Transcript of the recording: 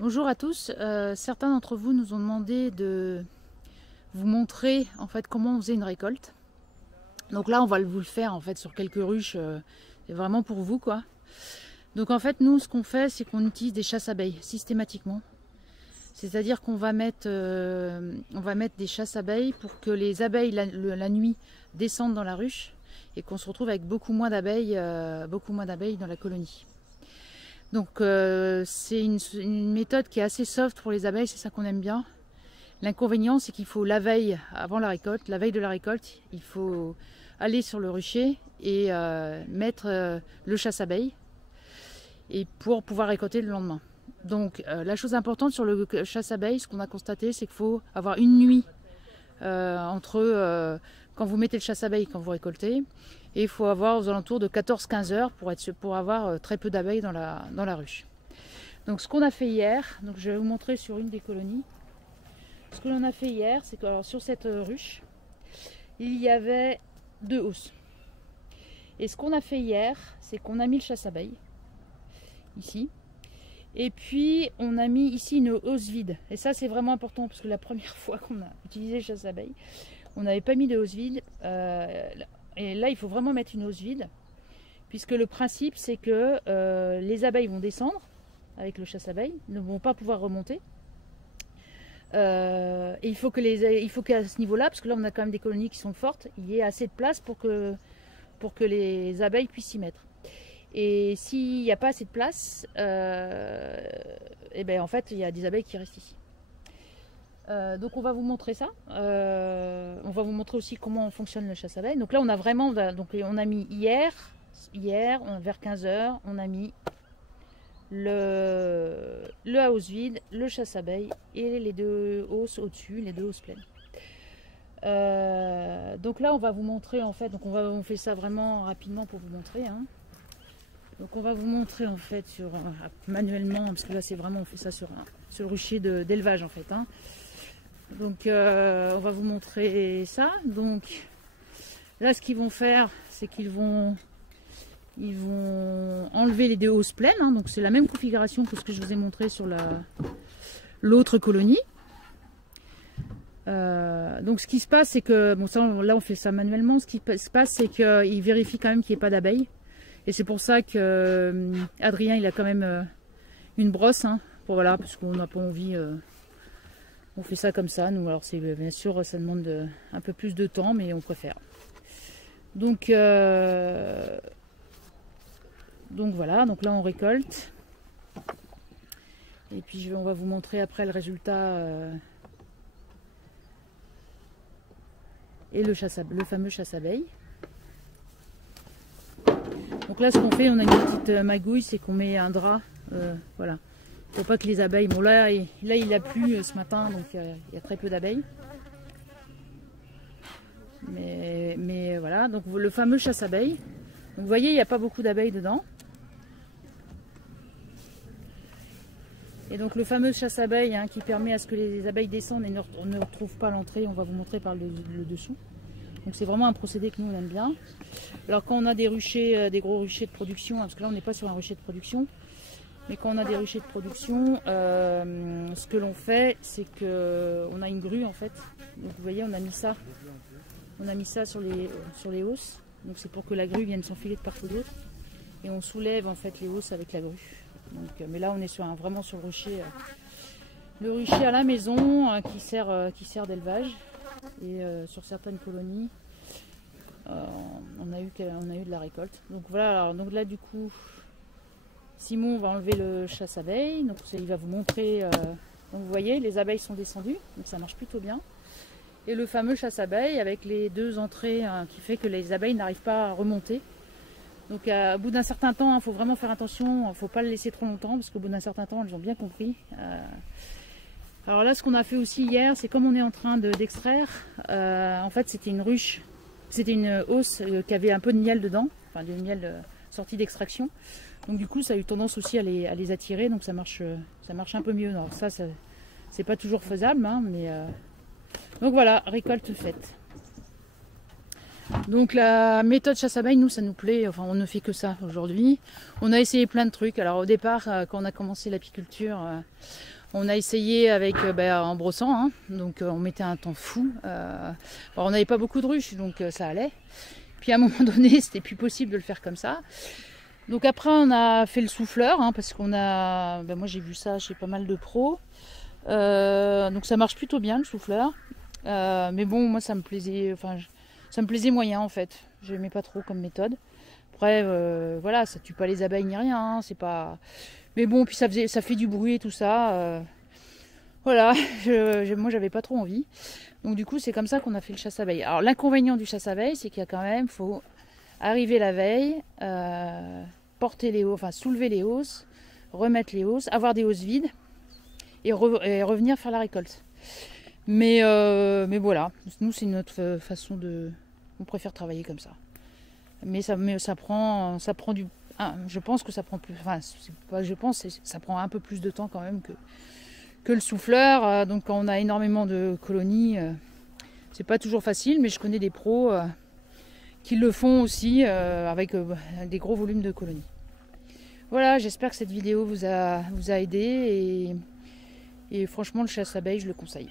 Bonjour à tous. Certains d'entre vous nous ont demandé de vous montrer en fait comment on faisait une récolte. Donc là, on va vous le faire en fait sur quelques ruches. C'est vraiment pour vous quoi. Donc en fait, nous, ce qu'on fait, c'est qu'on utilise des chasses-abeilles systématiquement. C'est-à-dire qu'on va mettre, des chasses-abeilles pour que les abeilles la nuit descendent dans la ruche et qu'on se retrouve avec beaucoup moins d'abeilles dans la colonie. Donc c'est une méthode qui est assez soft pour les abeilles, c'est ça qu'on aime bien. L'inconvénient, c'est qu'il faut la veille avant la récolte, la veille de la récolte, il faut aller sur le rucher et mettre le chasse-abeilles et pour pouvoir récolter le lendemain. Donc la chose importante sur le chasse-abeilles, ce qu'on a constaté, c'est qu'il faut avoir une nuit entre quand vous mettez le chasse-abeilles et quand vous récoltez. Et il faut avoir aux alentours de 14-15 heures pour avoir très peu d'abeilles dans la ruche. Donc ce qu'on a fait hier, donc je vais vous montrer sur une des colonies. Ce que l'on a fait hier, c'est que alors, sur cette ruche, il y avait 2 hausses. Et ce qu'on a fait hier, c'est qu'on a mis le chasse-abeilles, ici. Et puis on a mis ici une hausse vide. Et ça c'est vraiment important parce que la première fois qu'on a utilisé le chasse-abeilles, on n'avait pas mis de hausse vide. Et là il faut vraiment mettre une hausse vide. Puisque le principe c'est que les abeilles vont descendre avec le chasse-abeilles, ne vont pas pouvoir remonter. Et il faut qu'à ce niveau-là, parce que là on a quand même des colonies qui sont fortes, il y ait assez de place pour que les abeilles puissent s'y mettre. Et s'il n'y a pas assez de place, et ben en fait il y a des abeilles qui restent ici. Donc on va vous montrer ça. On va vous montrer aussi comment fonctionne le chasse-abeilles. Donc là on a vraiment, on a mis hier vers 15 h, on a mis le house vide, le chasse-abeilles et les 2 hausses au-dessus, les 2 hausses pleines. Donc là on va vous montrer en fait, donc on fait ça vraiment rapidement pour vous montrer. Donc on va vous montrer en fait manuellement, parce que là c'est vraiment, on fait ça sur le rucher d'élevage en fait. Donc on va vous montrer ça. Donc là ce qu'ils vont faire, c'est qu'ils vont enlever les 2 hausses pleines. Donc c'est la même configuration que ce que je vous ai montré sur l'autre colonie. Donc ce qui se passe, c'est que, bon ça là on fait ça manuellement, ce qui se passe c'est qu'ils vérifient quand même qu'il n'y ait pas d'abeilles. Et c'est pour ça que Adrien il a quand même une brosse, voilà, parce qu'on n'a pas envie, on fait ça comme ça, nous. Alors c'est bien sûr ça demande un peu plus de temps, mais on préfère. Donc voilà, donc là on récolte. Et puis on va vous montrer après le résultat et le fameux chasse-abeilles. Donc là ce qu'on fait, on a une petite magouille, c'est qu'on met un drap, voilà, pour pas que les abeilles, bon là il a plu ce matin, donc il y a très peu d'abeilles, mais voilà, donc le fameux chasse-abeilles. Donc vous voyez, il n'y a pas beaucoup d'abeilles dedans. Et donc le fameux chasse-abeilles qui permet à ce que les abeilles descendent et ne retrouvent pas l'entrée, on va vous montrer par le dessous. Donc c'est vraiment un procédé que nous on aime bien. Alors quand on a des ruchers, des gros ruchers de production, parce que là on n'est pas sur un rucher de production, mais quand on a des ruchers de production, ce que l'on fait, c'est qu'on a une grue en fait. Donc vous voyez, on a mis ça sur les hausses. Donc c'est pour que la grue vienne s'enfiler de part et d'autre. Et on soulève en fait les hausses avec la grue. Donc, mais là on est vraiment sur le rucher à la maison qui sert d'élevage. Et sur certaines colonies, on a eu de la récolte. Donc voilà, alors, donc là du coup, Simon va enlever le chasse-abeilles. Donc il va vous montrer. Donc vous voyez, les abeilles sont descendues, donc ça marche plutôt bien. Et le fameux chasse-abeilles avec les 2 entrées qui fait que les abeilles n'arrivent pas à remonter. Donc au bout d'un certain temps, il faut vraiment faire attention, il ne faut pas le laisser trop longtemps, parce qu'au bout d'un certain temps, elles ont bien compris. Alors là, ce qu'on a fait aussi hier, c'est comme on est en train d'extraire, en fait c'était une ruche, c'était une hausse qui avait un peu de miel dedans, enfin du miel sorti d'extraction. Donc du coup, ça a eu tendance aussi à les attirer, donc ça marche un peu mieux. Alors ça c'est pas toujours faisable, mais donc voilà, récolte faite. Donc la méthode chasse-abeille, nous ça nous plaît, enfin on ne fait que ça aujourd'hui. On a essayé plein de trucs. Alors au départ, quand on a commencé l'apiculture, on a essayé avec en brossant, hein. Donc on mettait un temps fou. On n'avait pas beaucoup de ruches, donc ça allait. Puis à un moment donné, c'était plus possible de le faire comme ça. Donc après on a fait le souffleur, hein, parce qu'on a, moi j'ai vu ça chez pas mal de pros. Donc ça marche plutôt bien le souffleur. Mais bon, moi ça me plaisait, ça me plaisait moyen en fait. J'aimais pas trop comme méthode. Après, voilà, ça tue pas les abeilles ni rien, hein, c'est pas. Mais bon, puis ça fait du bruit et tout ça. Voilà, moi j'avais pas trop envie. Donc du coup, c'est comme ça qu'on a fait le chasse-abeille. Alors l'inconvénient du chasse-abeille, c'est qu'il y a quand même, faut arriver la veille, porter les hausses, enfin soulever les hausses, remettre les hausses, avoir des hausses vides et revenir faire la récolte. Mais voilà, nous c'est notre façon de. On préfère travailler comme ça. Mais ça prend du. Je pense que ça prend plus. Enfin, ça prend un peu plus de temps quand même que le souffleur. Donc quand on a énormément de colonies, c'est pas toujours facile, mais je connais des pros qui le font aussi avec des gros volumes de colonies. Voilà, j'espère que cette vidéo vous a aidé et franchement le chasse-abeille je le conseille.